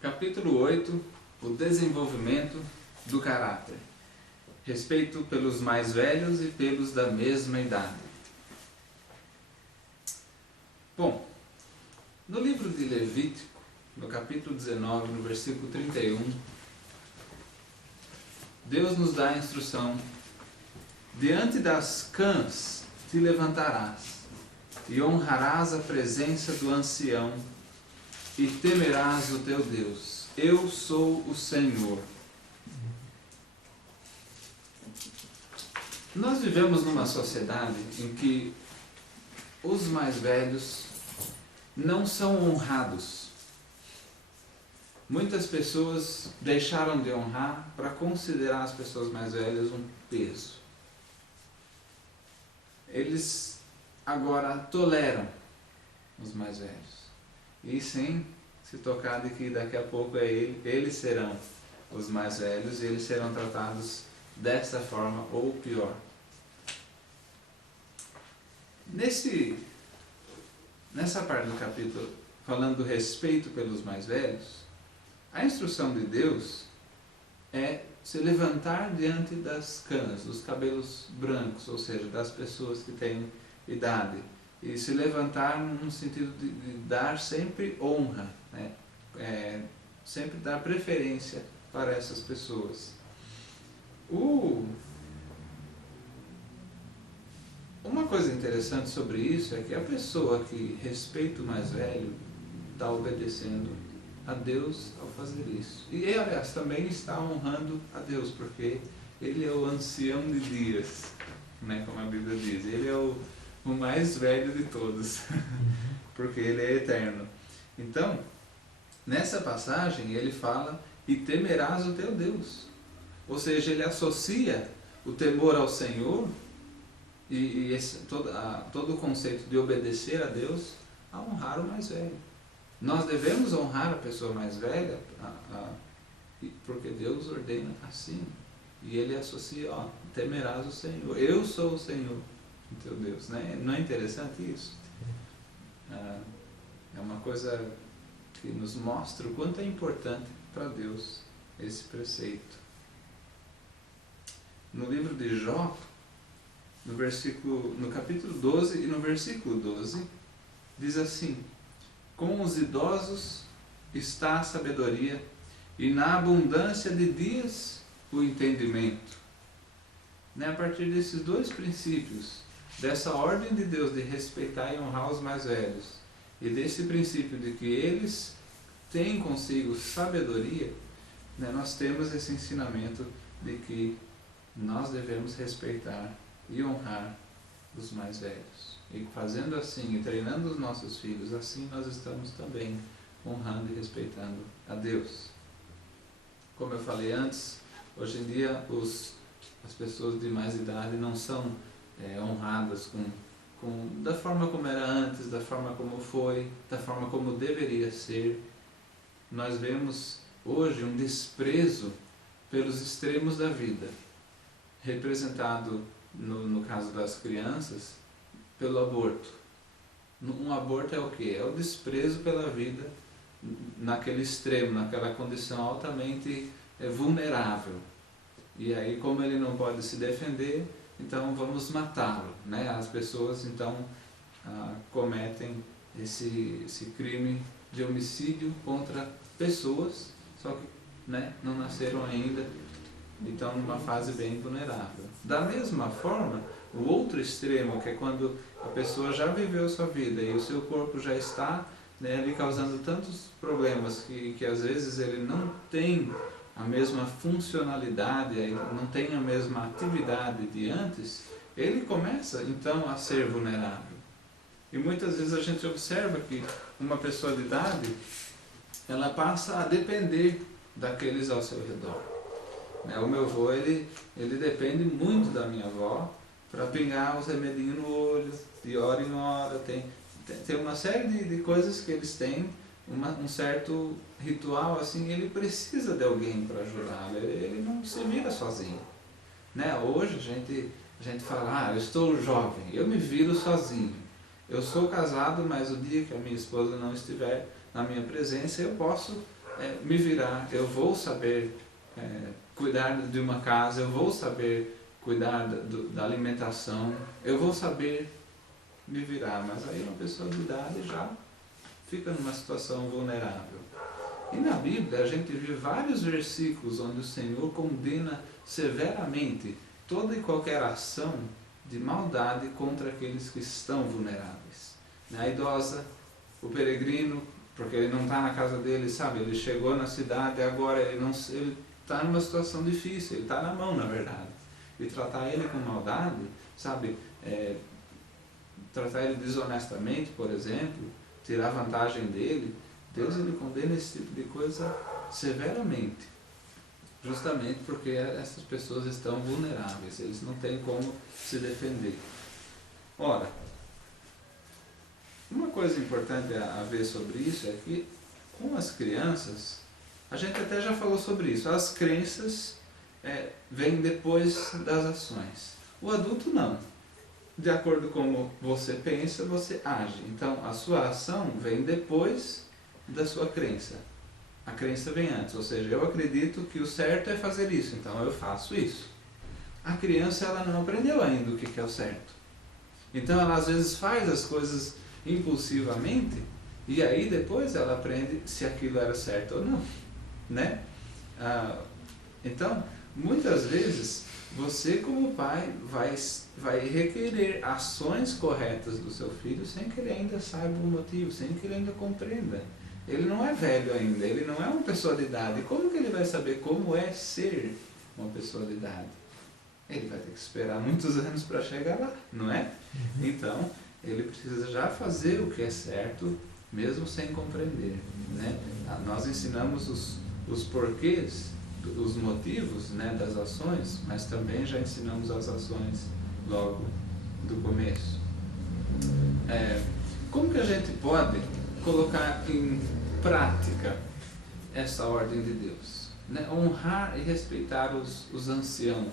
Capítulo 8, o desenvolvimento do caráter. Respeito pelos mais velhos e pelos da mesma idade. Bom, no livro de Levítico, no capítulo 19, no versículo 31, Deus nos dá a instrução: diante das cãs te levantarás e honrarás a presença do ancião e temerás o teu Deus. Eu sou o Senhor. Nós vivemos numa sociedade em que os mais velhos não são honrados. Muitas pessoas deixaram de honrar para considerar as pessoas mais velhas um peso. Eles agora toleram os mais velhos. E sem se tocar de que daqui a pouco eles serão os mais velhos e eles serão tratados dessa forma ou pior. Nessa parte do capítulo, falando do respeito pelos mais velhos, a instrução de Deus é se levantar diante das canas, dos cabelos brancos, ou seja, das pessoas que têm idade. E se levantar no sentido de dar sempre honra, né? Sempre dar preferência para essas pessoas. Uma coisa interessante sobre isso é que a pessoa que respeita o mais velho está obedecendo a Deus ao fazer isso. E, aliás, também está honrando a Deus, porque Ele é o ancião de dias, né? Como a Bíblia diz. Ele é o mais velho de todos, porque Ele é eterno. Então, nessa passagem, ele fala: e temerás o teu Deus. Ou seja, ele associa o temor ao Senhor e todo o conceito de obedecer a Deus a honrar o mais velho. Nós devemos honrar a pessoa mais velha porque Deus ordena assim. E ele associa: temerás o Senhor. Eu sou o Senhor, o teu Deus. Né? Não é interessante isso? É uma coisa que nos mostra o quanto é importante para Deus esse preceito. No livro de Jó, no capítulo 12 e no versículo 12, diz assim: com os idosos está a sabedoria, e na abundância de dias o entendimento. Né? A partir desses dois princípios, dessa ordem de Deus de respeitar e honrar os mais velhos, e desse princípio de que eles têm consigo sabedoria, né, nós temos esse ensinamento de que nós devemos respeitar e honrar os mais velhos. E fazendo assim, e treinando os nossos filhos, assim nós estamos também honrando e respeitando a Deus. Como eu falei antes, hoje em dia as pessoas de mais idade não são honradas da forma como era antes, da forma como foi, da forma como deveria ser. Nós vemos hoje um desprezo pelos extremos da vida, representado no caso das crianças pelo aborto. Um aborto é o quê? É o desprezo pela vida naquele extremo, naquela condição altamente vulnerável. E aí, como ele não pode se defender, então vamos matá-lo, né? As pessoas então cometem esse crime de homicídio contra pessoas, só que, né, não nasceram ainda, então numa fase bem vulnerável. Da mesma forma, o outro extremo, que é quando a pessoa já viveu sua vida e o seu corpo já está, né, lhe causando tantos problemas que às vezes ele não tem a mesma funcionalidade, não tem a mesma atividade de antes, ele começa então a ser vulnerável. E muitas vezes a gente observa que uma pessoa de idade, ela passa a depender daqueles ao seu redor. O meu avô, ele depende muito da minha avó para pingar os remedinhos no olho, de hora em hora. Tem uma série de coisas que eles têm, um certo ritual assim, ele precisa de alguém para ajudá-lo, ele não se vira sozinho. Né? Hoje a gente fala: eu estou jovem, eu me viro sozinho. Eu sou casado, mas o dia que a minha esposa não estiver na minha presença, eu posso me virar, eu vou saber cuidar de uma casa, eu vou saber cuidar da alimentação, eu vou saber me virar. Mas aí uma pessoa de idade já fica numa situação vulnerável. E na Bíblia a gente vê vários versículos onde o Senhor condena severamente toda e qualquer ação de maldade contra aqueles que estão vulneráveis. A idosa, o peregrino, porque ele não está na casa dele, sabe? Ele chegou na cidade, agora ele está numa situação difícil, ele está na mão, na verdade. E tratar ele com maldade, sabe? Tratar ele desonestamente, por exemplo, tirar vantagem dele, Deus ele condena esse tipo de coisa severamente. Justamente porque essas pessoas estão vulneráveis, eles não têm como se defender. Ora, uma coisa importante a ver sobre isso é que, com as crianças, a gente até já falou sobre isso, as crenças vêm depois das ações. O adulto não. De acordo com como você pensa, você age. Então, a sua ação vem depois da sua crença. A crença vem antes, ou seja, eu acredito que o certo é fazer isso, então eu faço isso. A criança ela não aprendeu ainda o que é o certo. Então ela às vezes faz as coisas impulsivamente e aí depois ela aprende se aquilo era certo ou não, né? Então, muitas vezes você como pai vai requerer ações corretas do seu filho sem que ele ainda saiba o motivo, sem que ele ainda compreenda. Ele não é velho ainda, ele não é uma pessoa de idade. Como que ele vai saber como é ser uma pessoa de idade? Ele vai ter que esperar muitos anos para chegar lá, não é? Então, ele precisa já fazer o que é certo, mesmo sem compreender, né? Nós ensinamos os porquês, os motivos, né, das ações, mas também já ensinamos as ações logo do começo. Como que a gente pode colocar em prática essa ordem de Deus, né? Honrar e respeitar os anciãos,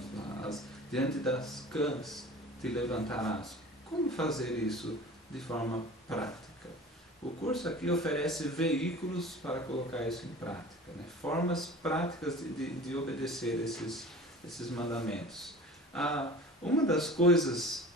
diante das cãs te levantarás. Como fazer isso de forma prática? O curso aqui oferece veículos para colocar isso em prática, né? Formas práticas de obedecer esses mandamentos. Uma das coisas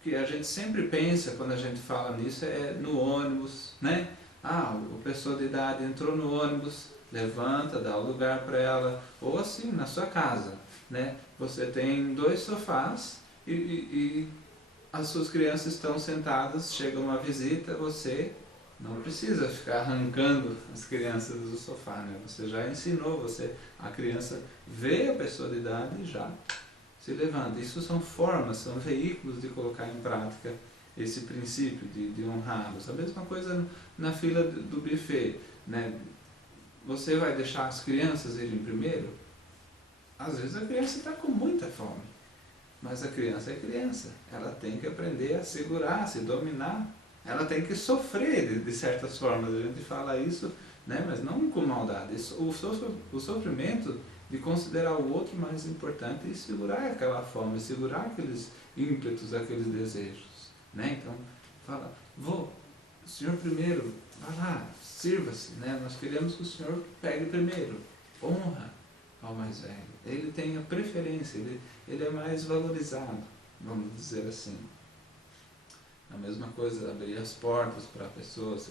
que a gente sempre pensa quando a gente fala nisso é no ônibus, né? A pessoa de idade entrou no ônibus, levanta, dá o lugar para ela, ou assim, na sua casa, né? Você tem 2 sofás e as suas crianças estão sentadas, chega uma visita, você não precisa ficar arrancando as crianças do sofá, né? Você já ensinou, a criança vê a pessoa de idade e já se levanta. Isso são formas, são veículos de colocar em prática esse princípio de honrá-los. A mesma coisa na fila do buffet, né? Você vai deixar as crianças irem primeiro? Às vezes a criança está com muita fome, mas a criança é criança. Ela tem que aprender a segurar, a se dominar. Ela tem que sofrer de certas formas. A gente fala isso, né? Mas não com maldade. O sofrimento de considerar o outro mais importante e segurar aquela fome, segurar aqueles ímpetos, aqueles desejos, né? Então, fala, o senhor primeiro, vai lá, sirva-se, né? Nós queremos que o senhor pegue primeiro, honra ao mais velho. Ele tem a preferência, ele é mais valorizado, vamos dizer assim. A mesma coisa, abrir as portas para a pessoa, você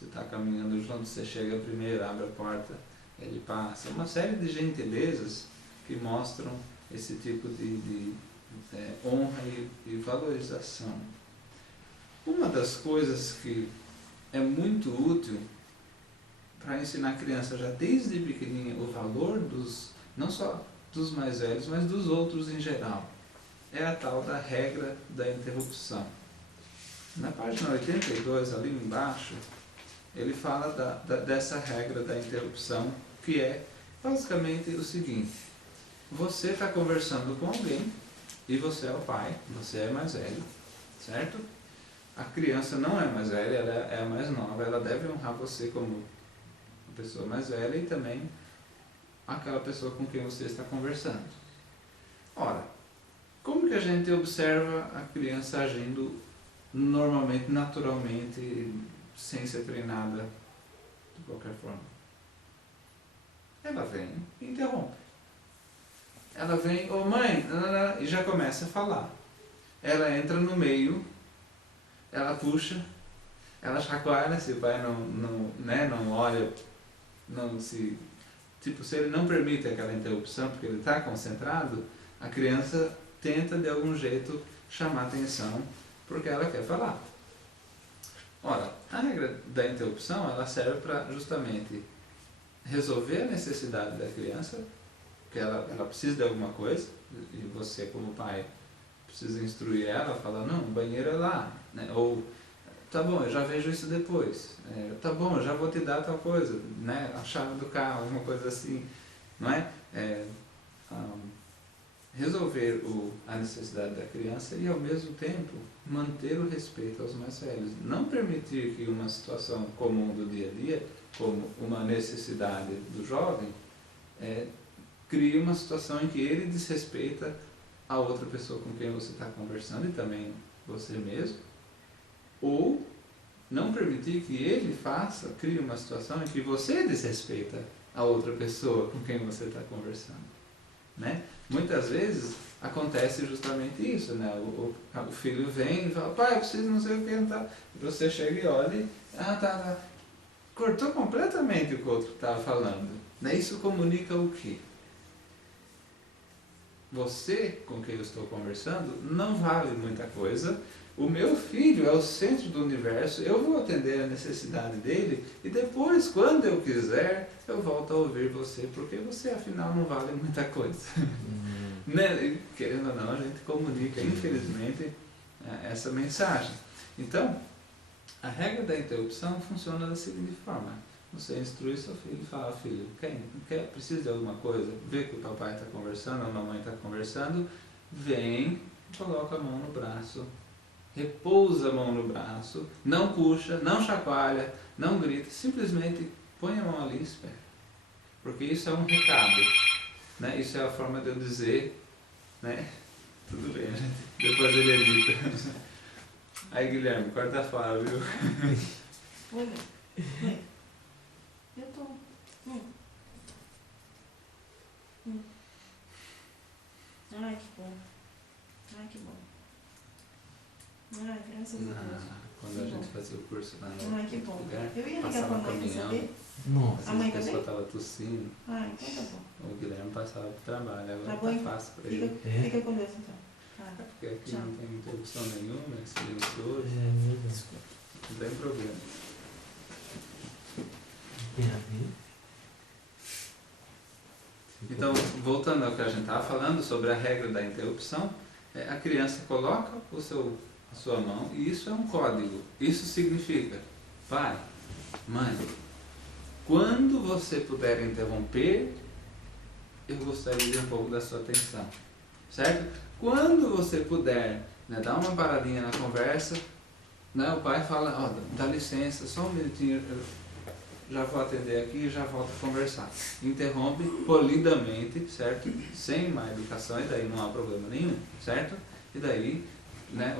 está caminhando junto, você chega primeiro, abre a porta, ele passa. Uma série de gentilezas que mostram esse tipo de honra e valorização. Uma das coisas que é muito útil para ensinar a criança já desde pequenininha o valor não só dos mais velhos, mas dos outros em geral, é a tal da regra da interrupção. Na página 82, ali embaixo, ele fala dessa regra da interrupção, que é basicamente o seguinte: você está conversando com alguém e você é o pai, você é mais velho, certo? A criança não é mais velha, ela é a mais nova, ela deve honrar você como uma pessoa mais velha e também aquela pessoa com quem você está conversando. Ora, como que a gente observa a criança agindo normalmente, naturalmente, sem ser treinada de qualquer forma. Ela vem e interrompe. Ela vem, ô mãe, e já começa a falar. Ela entra no meio, ela puxa, ela chacoalha, se o pai não olha, se ele não permite aquela interrupção, porque ele está concentrado, a criança tenta de algum jeito chamar atenção, porque ela quer falar. Ora, a regra da interrupção, ela serve para justamente resolver a necessidade da criança, que ela precisa de alguma coisa, e você como pai precisa instruir ela, falar, não, o banheiro é lá, né? Ou, tá bom, eu já vejo isso depois, tá bom, eu já vou te dar tal coisa, né? A chave do carro, alguma coisa assim, não é? Resolver a necessidade da criança e ao mesmo tempo manter o respeito aos mais velhos. Não permitir que uma situação comum do dia a dia, como uma necessidade do jovem, crie uma situação em que ele desrespeita a outra pessoa com quem você está conversando e também você mesmo, ou não permitir que ele crie uma situação em que você desrespeita a outra pessoa com quem você está conversando, né? Muitas vezes acontece justamente isso, né? O filho vem e fala, pai, eu preciso não sei o que, tá? E você chega e olha e, tá. Cortou completamente o que o outro estava falando, né? Isso comunica o quê? Você com quem eu estou conversando não vale muita coisa, o meu filho é o centro do universo, eu vou atender a necessidade dele e depois, quando eu quiser, eu volto a ouvir você, porque você afinal não vale muita coisa. Né? Querendo ou não, a gente comunica, infelizmente, essa mensagem. Então, a regra da interrupção funciona da seguinte forma. Você instrui seu filho e fala, filho, precisa de alguma coisa? Vê que o papai está conversando, a mamãe está conversando, vem, coloca a mão no braço, repousa a mão no braço, não puxa, não chacoalha, não grita, simplesmente põe a mão ali e espera. Porque isso é um recado, né? Isso é a forma de eu dizer, né? Tudo bem, gente. Depois ele edita. Aí, Guilherme, corta fora, viu? Olha. Eu tô. Ai, que bom. Ai, que bom. Ai, graças a Deus. Quando a gente fazia o curso lá no Ai, que bom. lugar, Eu ia ligar passava pra mãe, quer caminhão. saber? Nossa. A mãe A pessoa também? estava tossindo, Ah, então tá bom. o Guilherme passava pro trabalho, agora Tá bom, tá fácil para ele. Fica com Deus então. É porque aqui Tchau. não tem interrupção nenhuma, esse livro hoje, Meu Deus. não tem problema. Tem a ver? Então, voltando ao que a gente estava falando sobre a regra da interrupção, a criança coloca a sua mão e isso é um código. Isso significa, pai, mãe, quando você puder interromper, eu gostaria de um pouco da sua atenção, certo? Quando você puder, né, dar uma paradinha na conversa, né, o pai fala, dá licença, só um minutinho, eu já vou atender aqui e já volto a conversar. Interrompe polidamente, certo? Sem má educação, e daí não há problema nenhum, certo? E daí, né,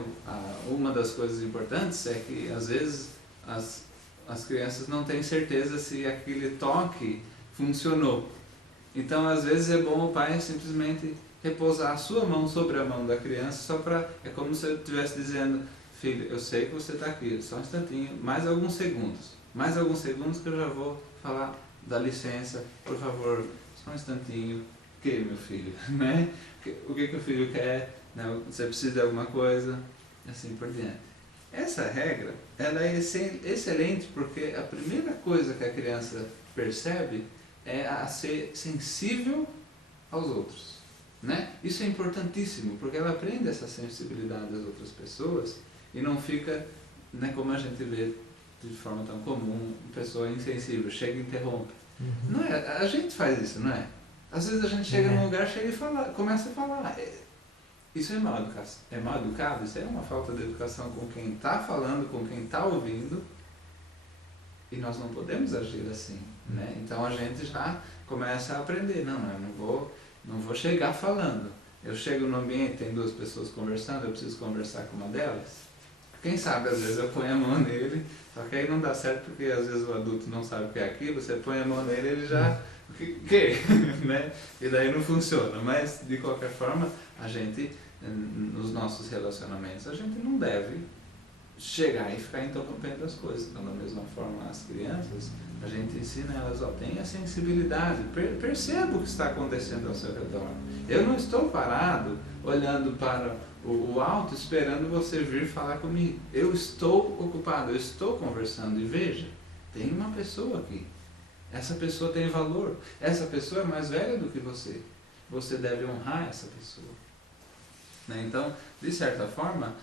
uma das coisas importantes é que às vezes as crianças não têm certeza se aquele toque funcionou. Então, às vezes é bom o pai simplesmente repousar a sua mão sobre a mão da criança, só para, é como se eu estivesse dizendo, filho, eu sei que você está aqui, só um instantinho, mais alguns segundos que eu já vou falar, dá licença, por favor, só um instantinho, que meu filho, né? O que o filho quer, né? Você precisa de alguma coisa, assim por diante. Essa regra, ela é excelente porque a primeira coisa que a criança percebe é a ser sensível aos outros, né? Isso é importantíssimo, porque ela aprende essa sensibilidade das outras pessoas e não fica, né, como a gente vê de forma tão comum, pessoa insensível, chega e interrompe. Não é? A gente faz isso, não é? Às vezes a gente chega num lugar, chega e começa a falar. Isso é mal educado. É mal educado? Isso é uma falta de educação com quem está falando, com quem está ouvindo. E nós não podemos agir assim, né? Então a gente já começa a aprender. Não, eu não vou chegar falando. Eu chego no ambiente, tem duas pessoas conversando, eu preciso conversar com uma delas. Quem sabe, às vezes eu ponho a mão nele, só que aí não dá certo porque às vezes o adulto não sabe o que é aquilo, você põe a mão nele ele já... Que? Né? E daí não funciona, mas de qualquer forma, a gente, nos nossos relacionamentos, a gente não deve chegar e ficar interrompendo as coisas. Então, da mesma forma, as crianças, a gente ensina elas, ó, tenha sensibilidade, perceba o que está acontecendo ao seu redor. Eu não estou parado olhando para o alto esperando você vir falar comigo. Eu estou ocupado, eu estou conversando e veja, tem uma pessoa aqui. Essa pessoa tem valor, essa pessoa é mais velha do que você. Você deve honrar essa pessoa. Né? Então, de certa forma,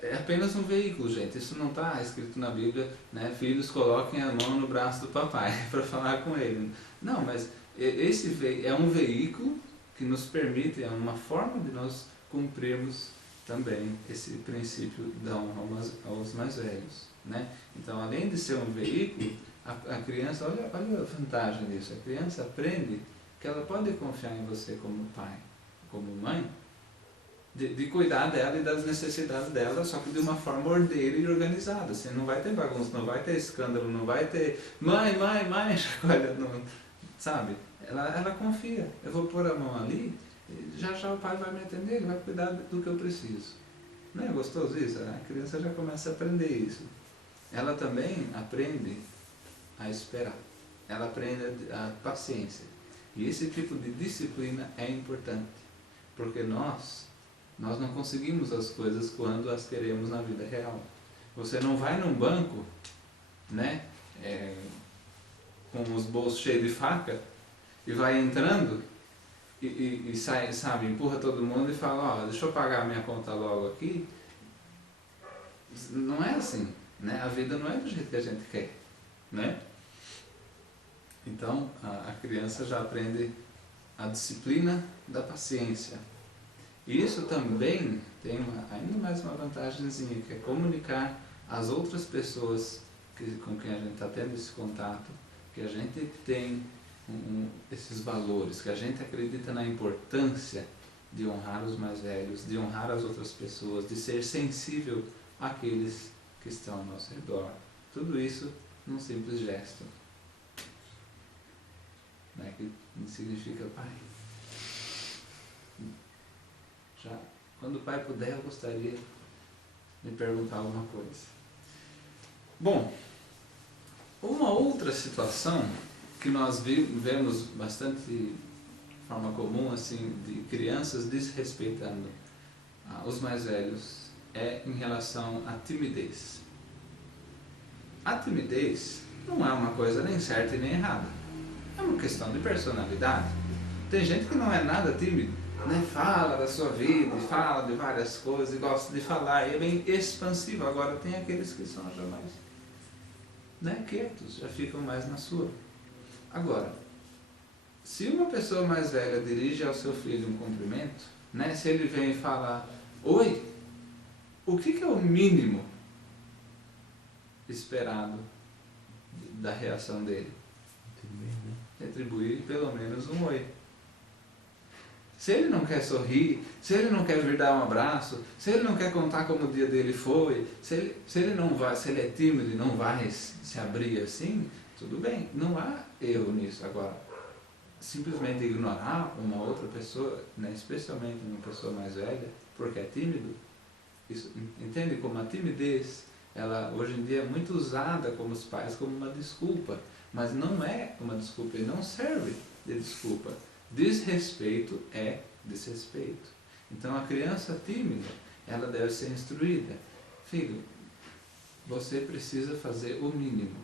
é apenas um veículo, gente. Isso não está escrito na Bíblia, né? Filhos, coloquem a mão no braço do papai para falar com ele. Não, mas esse é um veículo que nos permite, é uma forma de nós cumprirmos também esse princípio da honra aos mais velhos. Né? Então, além de ser um veículo, a criança, olha a vantagem disso, a criança aprende que ela pode confiar em você como pai, como mãe, de cuidar dela e das necessidades dela, só que de uma forma ordeira e organizada. Assim, não vai ter bagunça, não vai ter escândalo, não vai ter mãe, chacoalhando, sabe? Ela confia, eu vou pôr a mão ali, já o pai vai me atender, ele vai cuidar do que eu preciso. Não é gostoso isso? A criança já começa a aprender isso. Ela também aprende a esperar, ela aprende a paciência. E esse tipo de disciplina é importante, porque nós não conseguimos as coisas quando as queremos na vida real. Você não vai num banco, né, com os bolsos cheios de faca, e vai entrando e sai, sabe, empurra todo mundo e fala, ó, deixa eu pagar a minha conta logo aqui. Não é assim, né? A vida não é do jeito que a gente quer, né? Então, a criança já aprende a disciplina da paciência. E isso também tem ainda mais uma vantagemzinha, que é comunicar às outras pessoas com quem a gente está tendo esse contato, que a gente tem esses valores, que a gente acredita na importância de honrar os mais velhos, de honrar as outras pessoas, de ser sensível àqueles que estão ao nosso redor. Tudo isso num simples gesto, né, que significa pai. Já, quando o pai puder, eu gostaria de perguntar alguma coisa. Bom, uma outra situação que nós vemos bastante de forma comum, assim, de crianças desrespeitando os mais velhos, é em relação à timidez. A timidez não é uma coisa nem certa e nem errada. É uma questão de personalidade. Tem gente que não é nada tímido, né? Fala da sua vida, fala de várias coisas, e gosta de falar, e é bem expansivo. Agora tem aqueles que são já mais, né, quietos, já ficam mais na sua. Agora, se uma pessoa mais velha dirige ao seu filho um cumprimento, né, se ele vem e fala, oi, o que é o mínimo esperado da reação dele? Retribuir pelo menos um oi. Se ele não quer sorrir, se ele não quer vir dar um abraço, se ele não quer contar como o dia dele foi, se ele não vai, se ele é tímido e não vai se abrir assim, tudo bem, não há erro nisso. Agora, simplesmente ignorar uma outra pessoa, né, especialmente uma pessoa mais velha, porque é tímido, isso, entende como a timidez, ela hoje em dia é muito usada como os pais como uma desculpa, mas não é uma desculpa e não serve de desculpa. Desrespeito é desrespeito. Então a criança tímida, ela deve ser instruída. Filho, você precisa fazer o mínimo,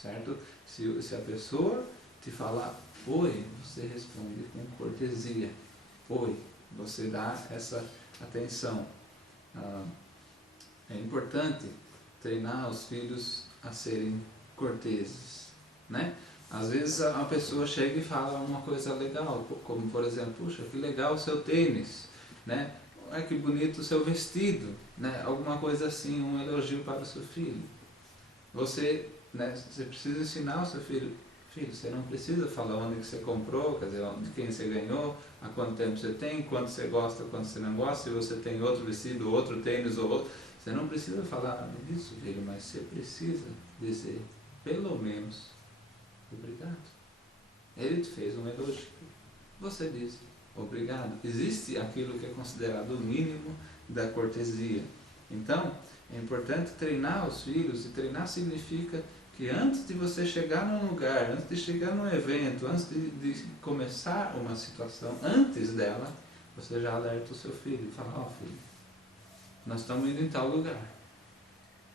certo? Se a pessoa te falar oi, você responde com cortesia. Oi, você dá essa atenção. É importante treinar os filhos a serem corteses, né? Às vezes a pessoa chega e fala uma coisa legal, como por exemplo, puxa, que legal o seu tênis, né? Olha que bonito o seu vestido, né? Alguma coisa assim, um elogio para o seu filho. Você, né, você precisa ensinar o seu filho, você não precisa falar onde que você comprou, quer dizer, de quem você ganhou, há quanto tempo você tem, quanto você gosta, quanto você não gosta, se você tem outro vestido, outro tênis, ou outro, Você não precisa falar nada disso, filho, mas você precisa dizer, pelo menos, obrigado. Ele te fez um elogio. Você diz, obrigado. Existe aquilo que é considerado o mínimo da cortesia. Então, é importante treinar os filhos, e treinar significa que antes de você chegar num lugar, antes de chegar num evento, antes de começar uma situação, antes dela, você já alerta o seu filho e fala, ó filho, nós estamos indo em tal lugar.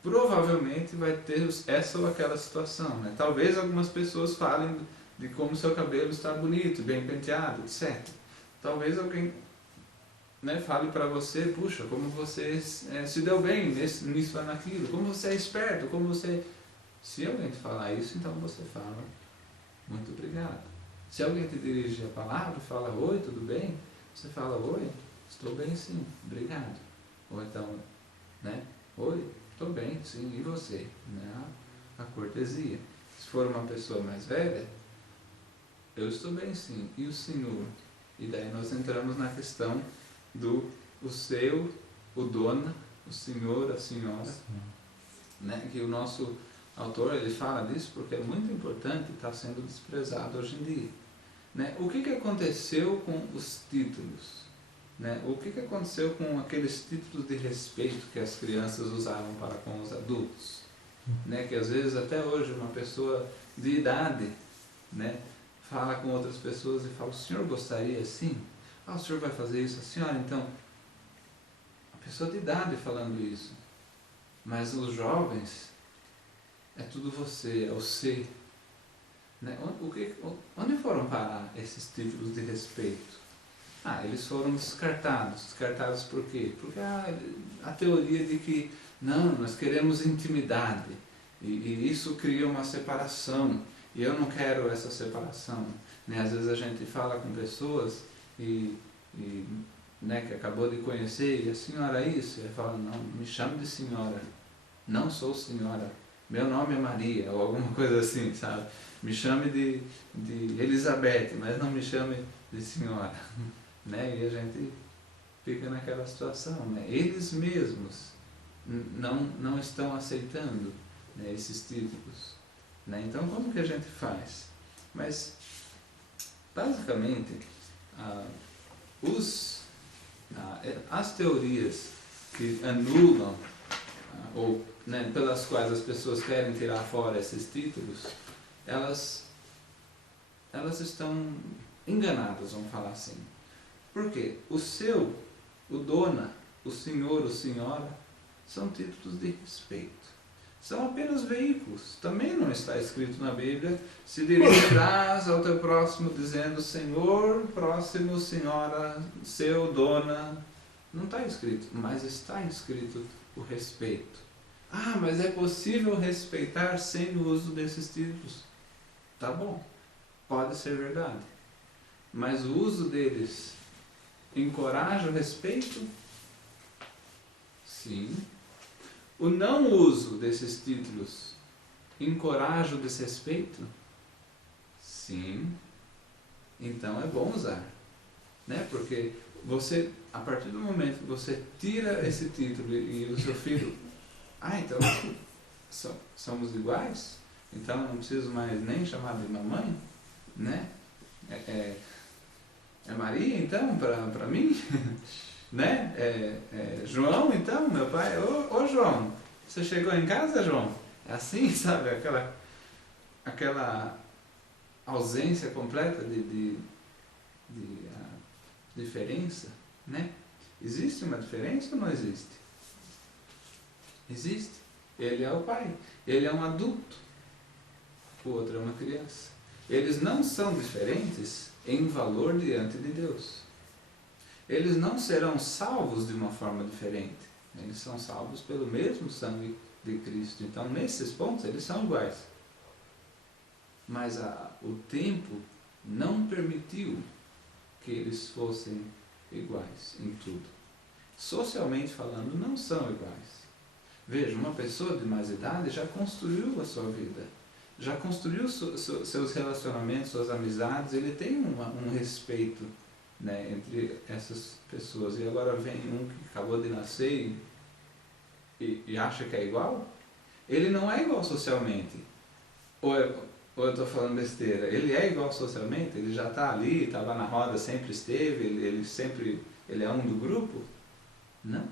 Provavelmente vai ter essa ou aquela situação, né? Talvez algumas pessoas falem de como seu cabelo está bonito, bem penteado, etc. Talvez alguém, né, fale para você, puxa, como você se deu bem nisso ou naquilo, como você é esperto, como você... Se alguém te falar isso, então você fala, muito obrigado. Se alguém te dirige a palavra e fala, oi, tudo bem? Você fala, oi, estou bem sim, obrigado. Ou então, né, oi, estou bem sim, e você? Né? A cortesia. Se for uma pessoa mais velha, eu estou bem sim, e o senhor? E daí nós entramos na questão do o seu, o dona, o senhor, a senhora, né? Que o nosso autor ele fala disso porque é muito importante e está sendo desprezado hoje em dia. Né? O que aconteceu com os títulos? Né? O que aconteceu com aqueles títulos de respeito que as crianças usavam para com os adultos? Né? Que às vezes até hoje uma pessoa de idade, né, fala com outras pessoas e fala, o senhor gostaria assim? Ah, o senhor vai fazer isso? A senhora, então... A pessoa de idade falando isso. Mas os jovens, é tudo você, é o ser. Né? Onde foram parar esses títulos de respeito? Ah, eles foram descartados. Descartados por quê? Porque a teoria de que, não, nós queremos intimidade. E isso cria uma separação. E eu não quero essa separação. Né? Às vezes a gente fala com pessoas né, que acabou de conhecer, e a senhora é isso? E ele fala, não, me chame de senhora. Não sou senhora. Meu nome é Maria, ou alguma coisa assim, sabe? Me chame de Elizabeth, mas não me chame de senhora. Né? E a gente fica naquela situação. Né? Eles mesmos não estão aceitando, né, esses títulos. Né? Então, como que a gente faz? Mas, basicamente, as teorias que anulam, ou, né, pelas quais as pessoas querem tirar fora esses títulos, elas estão enganadas, vamos falar assim. Por quê? O seu, o dona, o senhor, o senhora, são títulos de respeito. São apenas veículos. Também não está escrito na Bíblia, se dirigirás ao teu próximo dizendo, senhor, próximo, senhora, seu, dona. Não está escrito, mas está escrito o respeito. Ah, mas é possível respeitar sem o uso desses títulos? Tá bom, pode ser verdade. Mas o uso deles encoraja o respeito? Sim. O não uso desses títulos encoraja o desrespeito? Sim. Então é bom usar. Né? Porque você, a partir do momento que você tira esse título e o seu filho... Ah, então somos iguais? Então não preciso mais nem chamar de mamãe? Né? É Maria então para mim? Né? João então, meu pai? Ô João, você chegou em casa, João? É assim, sabe? Aquela ausência completa de diferença, né? Existe uma diferença ou não existe? Existe. Ele é o pai, ele é um adulto, o outro é uma criança. Eles não são diferentes em valor diante de Deus. Eles não serão salvos de uma forma diferente. Eles são salvos pelo mesmo sangue de Cristo. Então, nesses pontos, eles são iguais. Mas o tempo não permitiu que eles fossem iguais em tudo. Socialmente falando, não são iguais. Veja, uma pessoa de mais idade já construiu a sua vida. Já construiu seus relacionamentos, suas amizades. Ele tem um respeito, né, entre essas pessoas. E agora vem um que acabou de nascer e acha que é igual, ele não é igual socialmente. Ou eu estou falando besteira? Ele é igual socialmente? Ele já está ali, estava na roda, sempre esteve, ele é um do grupo? Não.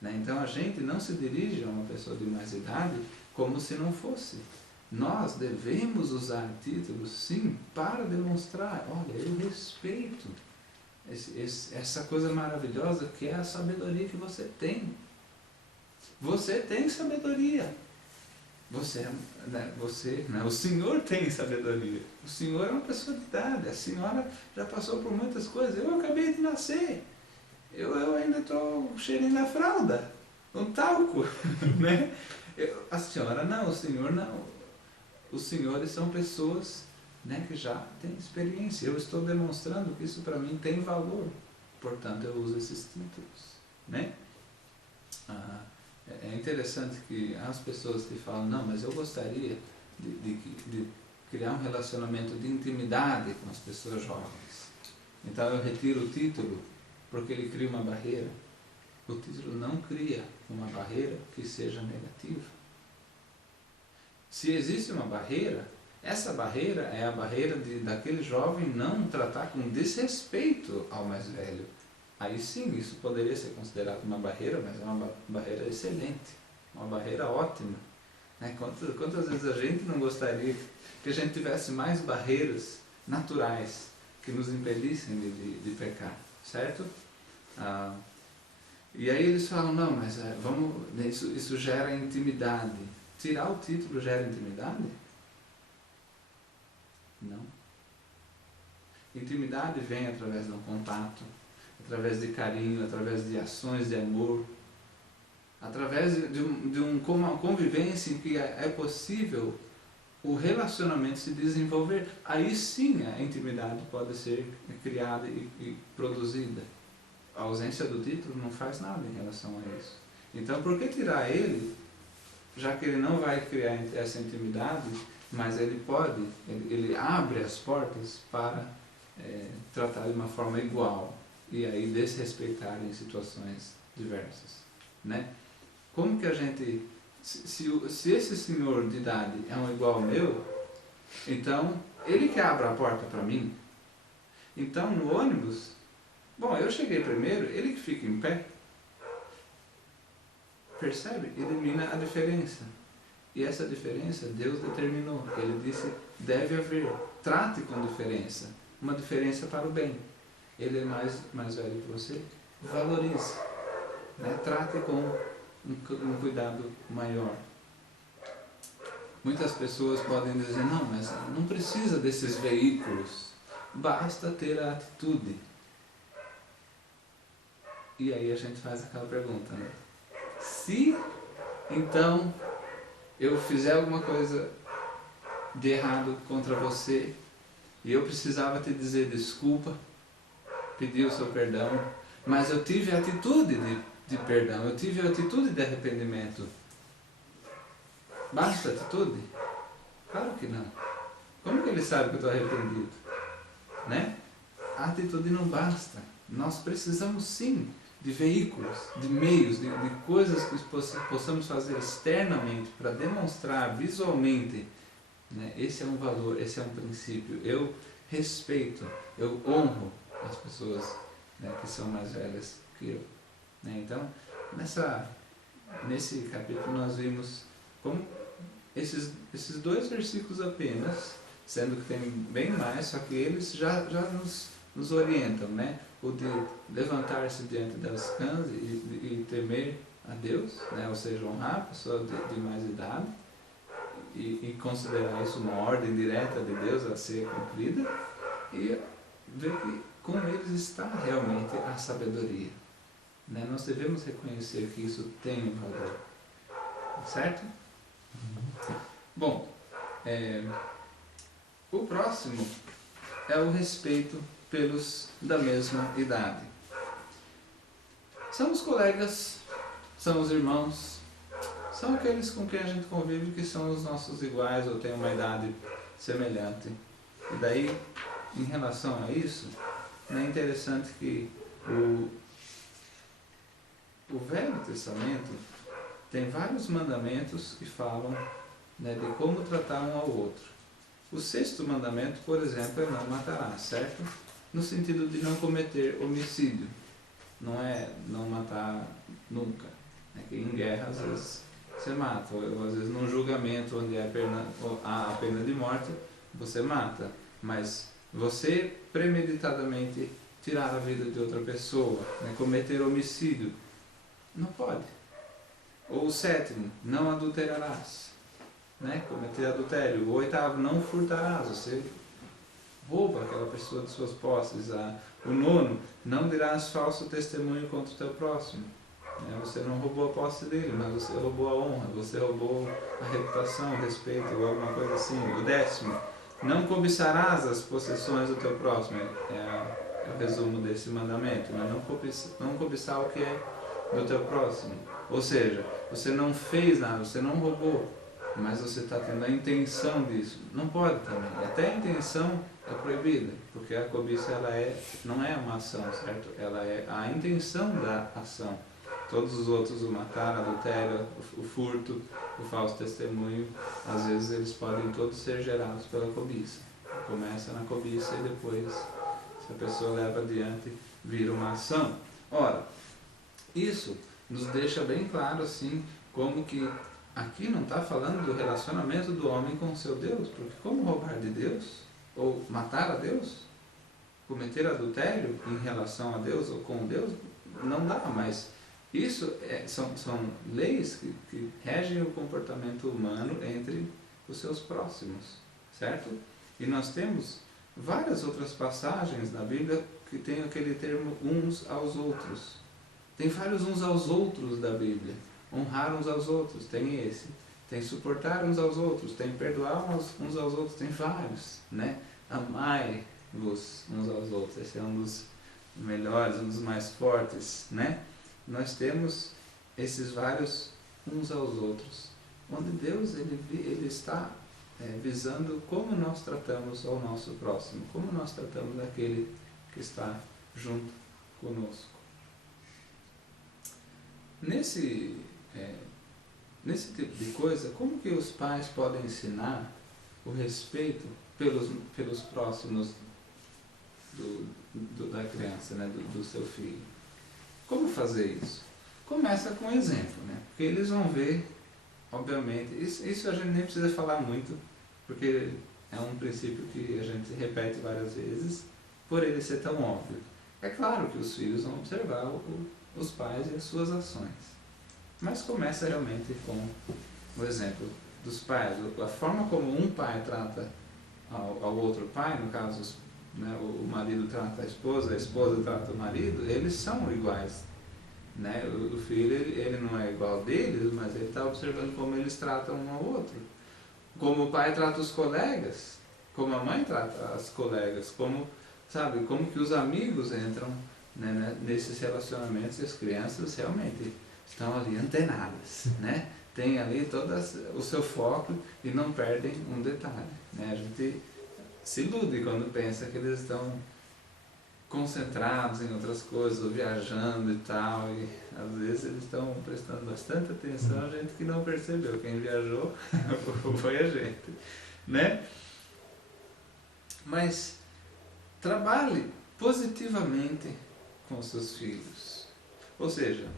Né? Então a gente não se dirige a uma pessoa de mais idade como se não fosse. Nós devemos usar títulos, sim, para demonstrar, olha, eu respeito essa coisa maravilhosa que é a sabedoria que você tem. Você tem sabedoria. O Senhor tem sabedoria. O Senhor é uma pessoa de idade. A senhora já passou por muitas coisas. Eu acabei de nascer. Eu ainda estou cheirando a fralda. Um talco. Né? A senhora não, o Senhor não. Os senhores são pessoas, né, que já têm experiência. Eu estou demonstrando que isso para mim tem valor. Portanto, eu uso esses títulos. Né? É interessante que as pessoas que falam, não, mas eu gostaria de criar um relacionamento de intimidade com as pessoas jovens. Então eu retiro o título porque ele cria uma barreira. O título não cria uma barreira que seja negativa. Se existe uma barreira, essa barreira é a barreira daquele jovem não tratar com desrespeito ao mais velho. Aí sim, isso poderia ser considerado uma barreira, mas é uma barreira excelente, uma barreira ótima. Né? Quantas vezes a gente não gostaria que a gente tivesse mais barreiras naturais que nos impedissem de pecar, certo? E aí eles falam, não, mas isso gera intimidade. Tirar o título gera intimidade? Não. Intimidade vem através de um contato, através de carinho, através de ações de amor, através de uma convivência em que é possível o relacionamento se desenvolver. Aí sim a intimidade pode ser criada e produzida. A ausência do título não faz nada em relação a isso. Então, por que tirar ele, já que ele não vai criar essa intimidade, mas ele abre as portas para tratar de uma forma igual e aí desrespeitar em situações diversas, né? Como que a gente, se esse senhor de idade é um igual ao meu, então ele que abre a porta para mim. Então no ônibus, bom, eu cheguei primeiro, ele que fica em pé. Percebe? Elimina a diferença. E essa diferença Deus determinou. Ele disse, deve haver, trate com diferença. Uma diferença para o bem. Ele é mais velho que você, valorize. Né? Trate com um cuidado maior. Muitas pessoas podem dizer, não, mas não precisa desses veículos. Basta ter a atitude. E aí a gente faz aquela pergunta, né? Se, então, eu fizer alguma coisa de errado contra você e eu precisava te dizer desculpa, pedir o seu perdão, mas eu tive a atitude de perdão, eu tive a atitude de arrependimento. Basta a atitude? Claro que não. Como que ele sabe que eu estou arrependido? Né? A atitude não basta. Nós precisamos sim de veículos, de meios, de coisas que possamos fazer externamente para demonstrar visualmente, né? Esse é um valor, esse é um princípio. Eu respeito, eu honro as pessoas, né, que são mais velhas que eu. Né? Então, nesse capítulo nós vimos como esses 2 versículos apenas, sendo que tem bem mais, só que eles já nos orientam, né? O de levantar-se diante das cãs e temer a Deus, né? Ou seja, honrar a pessoa de mais idade e considerar isso uma ordem direta de Deus a ser cumprida e ver que com eles está realmente a sabedoria. Né? Nós devemos reconhecer que isso tem um valor. Certo? Bom, o próximo é o respeito pelos da mesma idade. São os colegas, são os irmãos, são aqueles com quem a gente convive que são os nossos iguais ou têm uma idade semelhante. E daí, em relação a isso, é interessante que o Velho Testamento tem vários mandamentos que falam, né, de como tratar um ao outro. O 6º mandamento, por exemplo, é não matarás, certo? No sentido de não cometer homicídio. Não é não matar nunca. É que em guerra, às vezes, você mata. Ou às vezes, num julgamento onde há a pena de morte, você mata. Mas você premeditadamente tirar a vida de outra pessoa, né, cometer homicídio, não pode. Ou o 7º, não adulterarás, né, cometer adultério. O 8º, não furtarás, você rouba aquela pessoa de suas posses. O 9º, não dirás falso testemunho contra o teu próximo. Você não roubou a posse dele, mas você roubou a honra, você roubou a reputação, o respeito, ou alguma coisa assim. O 10º, não cobiçarás as possessões do teu próximo. É o resumo desse mandamento, mas não cobiçar o que é do teu próximo. Ou seja, você não fez nada, você não roubou, mas você está tendo a intenção disso. Não pode também. Até a intenção é proibida, porque a cobiça não é uma ação, certo? Ela é a intenção da ação. Todos os outros, o matar, adultério, o furto, o falso testemunho, às vezes eles podem todos ser gerados pela cobiça. Começa na cobiça e depois, se a pessoa leva adiante, vira uma ação. Ora, isso nos deixa bem claro assim, como que aqui não está falando do relacionamento do homem com o seu Deus, porque como roubar de Deus, ou matar a Deus, cometer adultério em relação a Deus ou com Deus, não dá, mas isso são leis que regem o comportamento humano entre os seus próximos, certo? E nós temos várias outras passagens na Bíblia que tem aquele termo uns aos outros. Tem vários uns aos outros da Bíblia. Honrar uns aos outros, tem esse. Tem suportar uns aos outros, tem perdoar uns aos outros, tem vários, né? Amai-vos uns aos outros, esse é um dos melhores, um dos mais fortes, né? Nós temos esses vários uns aos outros, onde Deus ele está visando como nós tratamos ao nosso próximo, como nós tratamos aquele que está junto conosco. Nesse tipo de coisa, como que os pais podem ensinar o respeito pelos próximos da criança, né, do seu filho? Como fazer isso? Começa com exemplo, né? Porque eles vão ver, obviamente, isso a gente nem precisa falar muito, porque é um princípio que a gente repete várias vezes, por ele ser tão óbvio. É claro que os filhos vão observar os pais e as suas ações, mas começa realmente com o exemplo dos pais, a forma como um pai trata ao outro pai, no caso, né, o marido trata a esposa trata o marido, eles são iguais, né? O filho ele não é igual deles, mas ele está observando como eles tratam um ao outro, como o pai trata os colegas, como a mãe trata as colegas, como que os amigos entram, né, nesses relacionamentos, e as crianças realmente estão ali antenadas, né? Tem ali todo o seu foco e não perdem um detalhe, né? A gente se ilude quando pensa que eles estão concentrados em outras coisas, ou viajando e tal, e às vezes eles estão prestando bastante atenção a gente que não percebeu. Quem viajou foi a gente, né? Mas trabalhe positivamente com seus filhos, ou seja,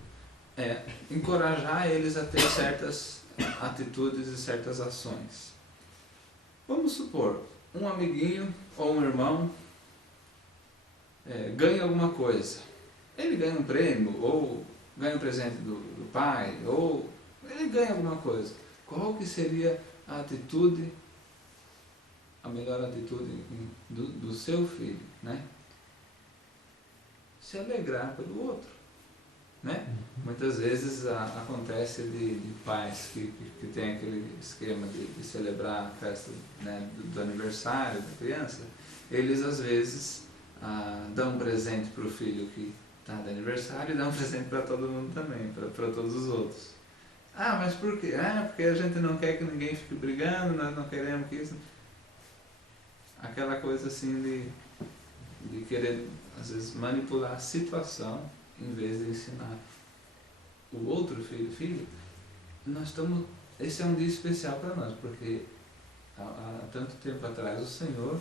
encorajar eles a ter certas atitudes e certas ações. Vamos supor, um amiguinho ou um irmão ganha alguma coisa. Ele ganha um prêmio, ou ganha um presente do pai, ou ele ganha alguma coisa. Qual que seria a atitude, a melhor atitude do seu filho, né? Se alegrar pelo outro, né? Muitas vezes acontece de pais que tem aquele esquema de celebrar a festa, né, do aniversário da criança. Eles às vezes dão um presente para o filho que está de aniversário e dão um presente para todo mundo também, para todos os outros. Mas por quê? Porque a gente não quer que ninguém fique brigando, nós não queremos que isso... Aquela coisa assim de querer, às vezes, manipular a situação em vez de ensinar o outro filho esse é um dia especial para nós, porque há tanto tempo atrás o Senhor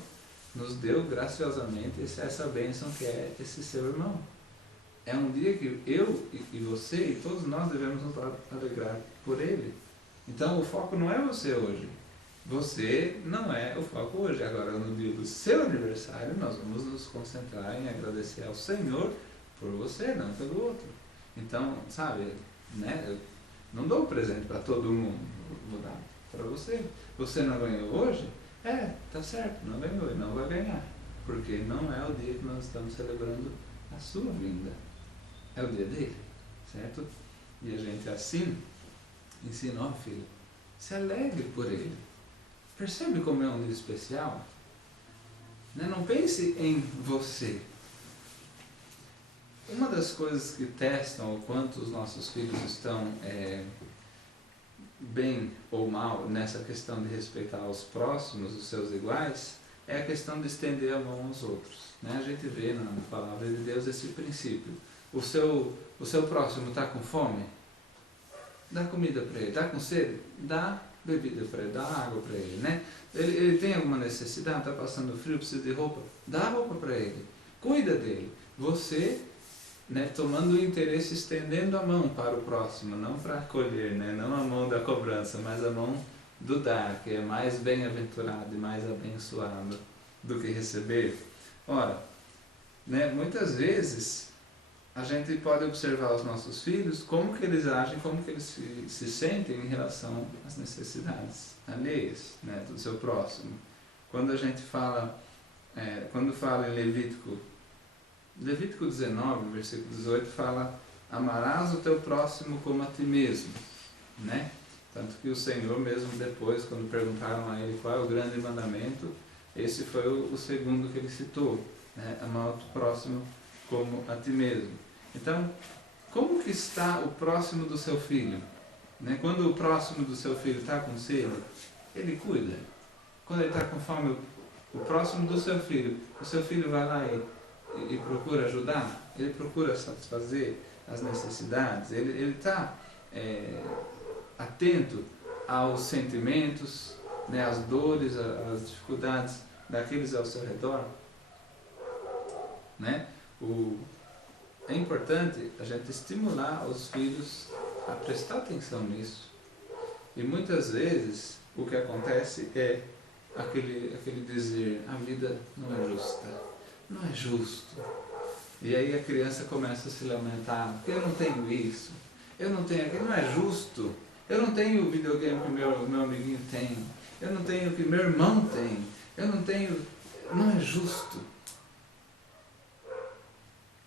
nos deu graciosamente essa bênção que é esse seu irmão. É um dia que eu e você e todos nós devemos nos alegrar por ele. Então o foco não é você hoje. Você não é o foco hoje. Agora, no dia do seu aniversário, nós vamos nos concentrar em agradecer ao Senhor por você, não pelo outro. Então, sabe, né? Eu não dou presente para todo mundo, vou dar para você. Você não ganhou hoje? Tá certo, não ganhou e não vai ganhar. Porque não é o dia que nós estamos celebrando a sua vinda. É o dia dele, certo? E a gente assim ensina, filho, se alegre por ele. Percebe como é um dia especial? Né? Não pense em você. Uma das coisas que testam o quanto os nossos filhos estão bem ou mal nessa questão de respeitar os próximos, os seus iguais, é a questão de estender a mão aos outros. Né? A gente vê na palavra de Deus esse princípio. O seu próximo está com fome? Dá comida para ele. Está com sede? Dá bebida para ele, dá água para ele. Né? Ele tem alguma necessidade, está passando frio, precisa de roupa? Dá roupa para ele. Cuida dele. Você, né, tomando o interesse, estendendo a mão para o próximo, não para acolher, né, não a mão da cobrança, mas a mão do dar, que é mais bem-aventurado e mais abençoado do que receber. Ora, né, muitas vezes a gente pode observar os nossos filhos, como que eles agem, como que eles se sentem em relação às necessidades alheias, né, do seu próximo. Quando a gente fala, quando fala em Levítico 19, versículo 18, fala: amarás o teu próximo como a ti mesmo, né? Tanto que o Senhor mesmo depois, quando perguntaram a ele qual é o grande mandamento, esse foi o segundo que ele citou, né? Amar o próximo como a ti mesmo. Então, como que está o próximo do seu filho? Né? Quando o próximo do seu filho está com sede, ele cuida. Quando ele está com fome, o próximo do seu filho, o seu filho vai lá e procura ajudar, ele procura satisfazer as necessidades, ele está atento aos sentimentos, né, às dores, às dificuldades daqueles ao seu redor. Né? É importante a gente estimular os filhos a prestar atenção nisso. E muitas vezes o que acontece é aquele dizer: a vida não é justa, não é justo. E aí a criança começa a se lamentar: porque eu não tenho isso, eu não tenho aquilo, não é justo. Eu não tenho o videogame que meu amiguinho tem, eu não tenho o que meu irmão tem, eu não tenho, não é justo.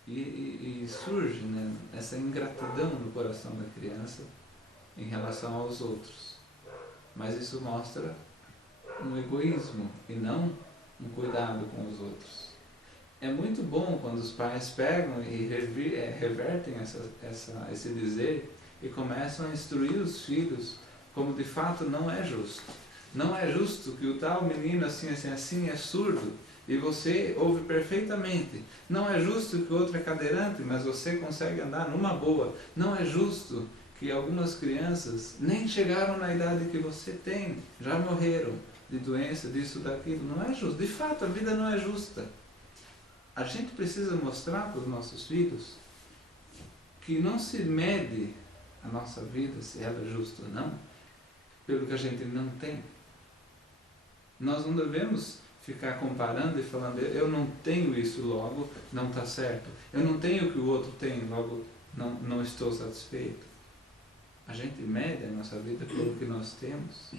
E surge, né, essa ingratidão no coração da criança em relação aos outros. Mas isso mostra um egoísmo e não um cuidado com os outros. É muito bom quando os pais pegam e revertem esse dizer e começam a instruir os filhos como de fato não é justo. Não é justo que o tal menino assim é surdo e você ouve perfeitamente. Não é justo que o outro é cadeirante, mas você consegue andar numa boa. Não é justo que algumas crianças nem chegaram na idade que você tem, já morreram de doença, disso, daquilo. Não é justo. De fato, a vida não é justa. A gente precisa mostrar para os nossos filhos que não se mede a nossa vida, se ela é justa ou não, pelo que a gente não tem. Nós não devemos ficar comparando e falando: eu não tenho isso, logo não está certo. Eu não tenho o que o outro tem, logo não estou satisfeito. A gente mede a nossa vida pelo que nós temos.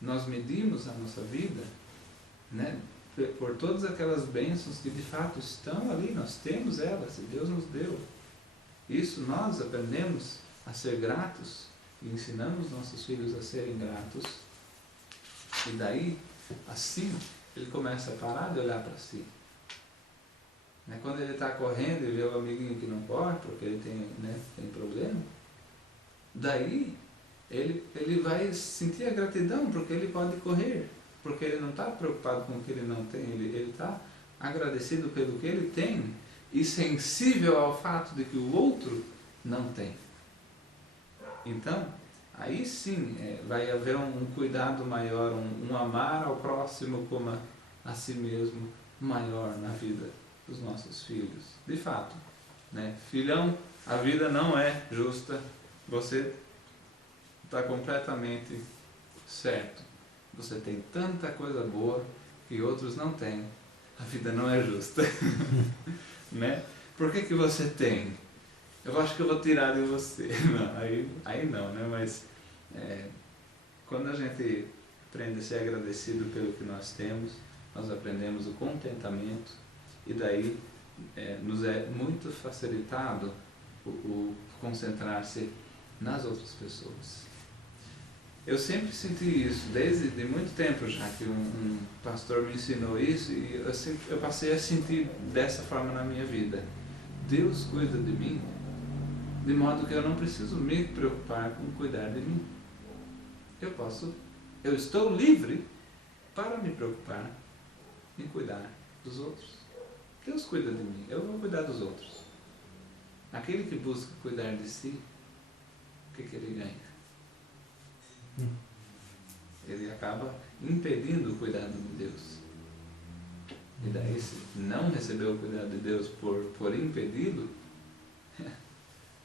Nós medimos a nossa vida, né, por todas aquelas bênçãos que de fato estão ali. Nós temos elas e Deus nos deu. Isso nós aprendemos a ser gratos e ensinamos nossos filhos a serem gratos. E daí, assim, ele começa a parar de olhar para si. Quando ele está correndo e vê o amiguinho que não corre, porque ele tem problema, daí ele vai sentir a gratidão, porque ele pode correr, porque ele não está preocupado com o que ele não tem, ele está agradecido pelo que ele tem e sensível ao fato de que o outro não tem. Então, aí sim vai haver um cuidado maior, um amar ao próximo como a si mesmo maior na vida dos nossos filhos. De fato, né? Filhão, a vida não é justa, você está completamente certo. Você tem tanta coisa boa que outros não têm. A vida não é justa. Né? Por que você tem? Eu acho que eu vou tirar de você. Não, aí não, né? Mas quando a gente aprende a ser agradecido pelo que nós temos, nós aprendemos o contentamento e daí nos é muito facilitado o concentrar-se nas outras pessoas. Eu sempre senti isso, desde de muito tempo já, que um pastor me ensinou isso e eu passei a sentir dessa forma na minha vida. Deus cuida de mim, de modo que eu não preciso me preocupar com cuidar de mim. Eu estou livre para me preocupar em cuidar dos outros. Deus cuida de mim, eu vou cuidar dos outros. Aquele que busca cuidar de si, o que ele ganha? Ele acaba impedindo o cuidado de Deus. E daí, se não recebeu o cuidado de Deus por impedi-lo,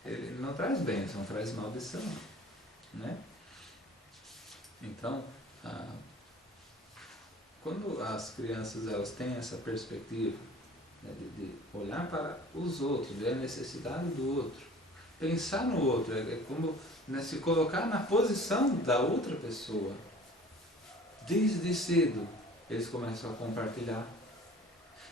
ele não traz bênção, traz maldição, né? Então, quando as crianças elas têm essa perspectiva, né, de olhar para os outros, ver a necessidade do outro, pensar no outro, é como, né, se colocar na posição da outra pessoa. Desde cedo eles começam a compartilhar.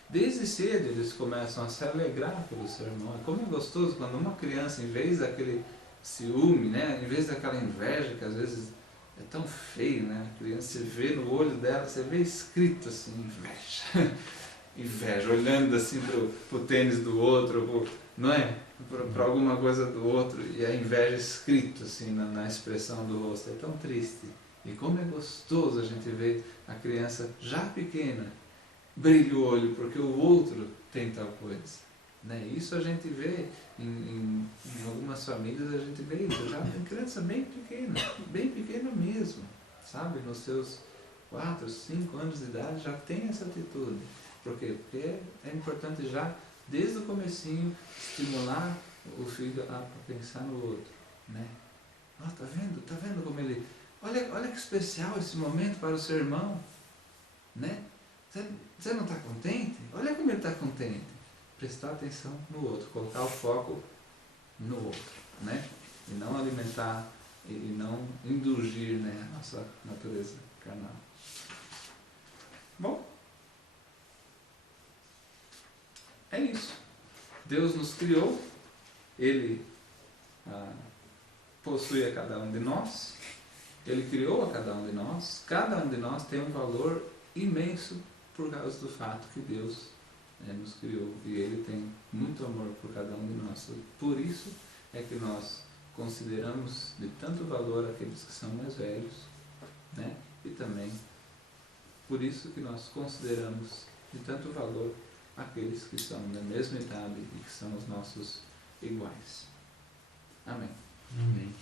Desde cedo eles começam a se alegrar pelo seu irmão. Como é gostoso quando uma criança, em vez daquele ciúme, né, em vez daquela inveja que às vezes é tão feio, né? A criança, você vê no olho dela, você vê escrito assim, inveja. Inveja, olhando assim pro tênis do outro, não é? Para alguma coisa do outro, e a inveja escrito assim na expressão do rosto. É tão triste. E como é gostoso a gente ver a criança já pequena, brilha o olho porque o outro tem tal coisa. Né? Isso a gente vê em algumas famílias, a gente vê isso, já em criança bem pequena mesmo, sabe? Nos seus 4, 5 anos de idade já tem essa atitude. Por quê? Porque é importante já, desde o comecinho, estimular o filho a pensar no outro. Né? Oh, tá vendo como ele... Olha que especial esse momento para o seu irmão. Né? Você não está contente? Olha como ele está contente. Prestar atenção no outro, colocar o foco no outro, né? E não alimentar e não indulgir, né, a nossa natureza carnal. Bom, é isso. Deus nos criou, Ele possui a cada um de nós, Ele criou a cada um de nós tem um valor imenso por causa do fato que Deus nos criou e Ele tem muito amor por cada um de nós. Por isso é que nós consideramos de tanto valor aqueles que são mais velhos, né? E também por isso que nós consideramos de tanto valor aqueles que são da mesma idade e que são os nossos iguais. Amém. Amém.